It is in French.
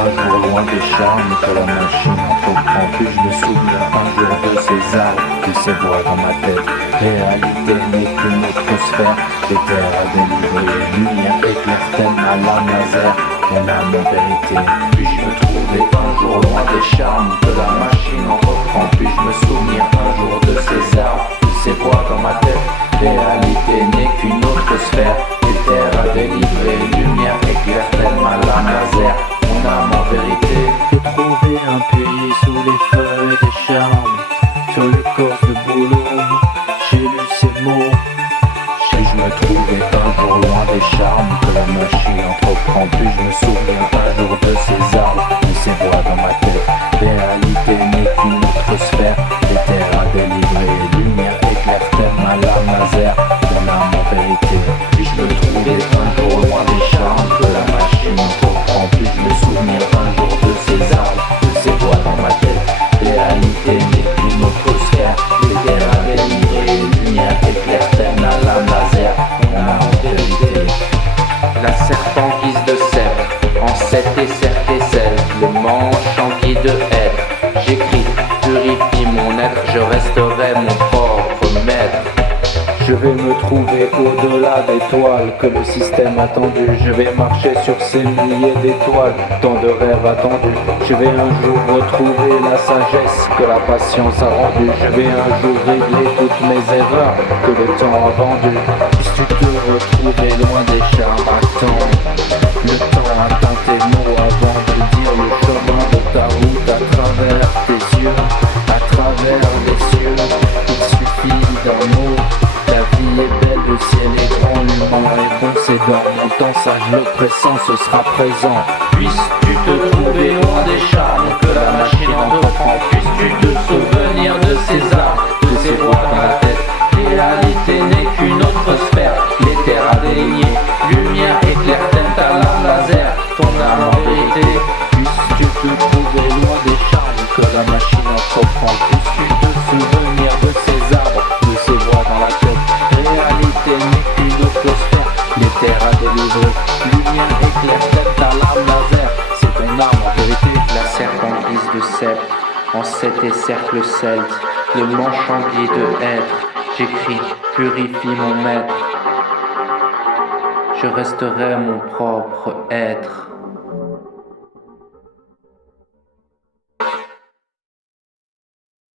un jour loin des charmes que la machine entreprend. Puis je me souviens un jour de ces arbres, de ces voix dans ma tête. Réalité n'est qu'une autre sphère, les terres à délivrer. Lumière éclaire telle ma lame laser, mon âme en vérité. Puis je me trouvais un jour loin des charmes que la machine entreprend. Puis je me souviens un jour de ces arbres, de ces voix dans ma tête. Réalité n'est qu'une autre sphère, les terres à délivrer. Lumière éclaire telle ma lame laser, mon âme en vérité. J'ai trouvé un puits sous les feuilles des charmes, sur l'écorce de bouleau, j'ai lu ces mots. Puis je me trouvais un jour loin des charmes que la machine entreprend. Puis je me souviens un jour de ces arbres, de ces voix dans ma tête. Réalité n'est qu'une autre sphère, les terres à délivrer. Lumière éclaire telle ma lame laser, mon âme en vérité. Puis je me trouvais un jour loin des charmes que la machine entreprend. Puis je me souviens un jour de ces arbres, de ces voix dans ma tête. Réalité n'est qu'une autre sphère, les terres à délivrer. Lumière éclaire telle ma lame laser, mon âme en vérité. La serpent guise de sceptre, en sept et cercle et sel, le manche en guide de être. J'écris, purifie mon être, je resterai mon propre maître. Je vais me trouver au-delà des toiles que le système a tendu. Je vais marcher sur ces milliers d'étoiles, tant de rêves attendus. Je vais un jour retrouver la sagesse que la patience a rendue. Je vais un jour régler toutes mes erreurs que le temps a vendues. Si tu te retrouvais loin des charmes, attends. Le temps atteint tes mots avant de dire le chemin de ta route à travers tes yeux, à travers les cieux. Il suffit d'un mot. La vie est belle, le ciel est grand, l'humain est bon, c'est dans mon temps, sage le pressant, ce sera présent. Puisses-tu te trouver loin des charmes que la machine entreprend. Puisses-tu te souvenir de ces arbres, de ces voix dans la tête. Réalité n'est qu'une autre sphère, les terres à déligner. Lumière éclaire telle ta lame laser, ton âme en vérité. Puisses-tu te trouver loin des charmes que la machine entreprend. Puisses-tu te souvenir de ces arbres, de ces voix dans la tête. Réalité n'est qu'une autre sphère, les terres à délivrer. Lumière éclaire telle ta lame laser, c'est ton âme en vérité. La serpent guise de sceptre, en sept et cercle celte, le manche en guide de être. J'écris, purifie mon maître, je resterai mon propre être.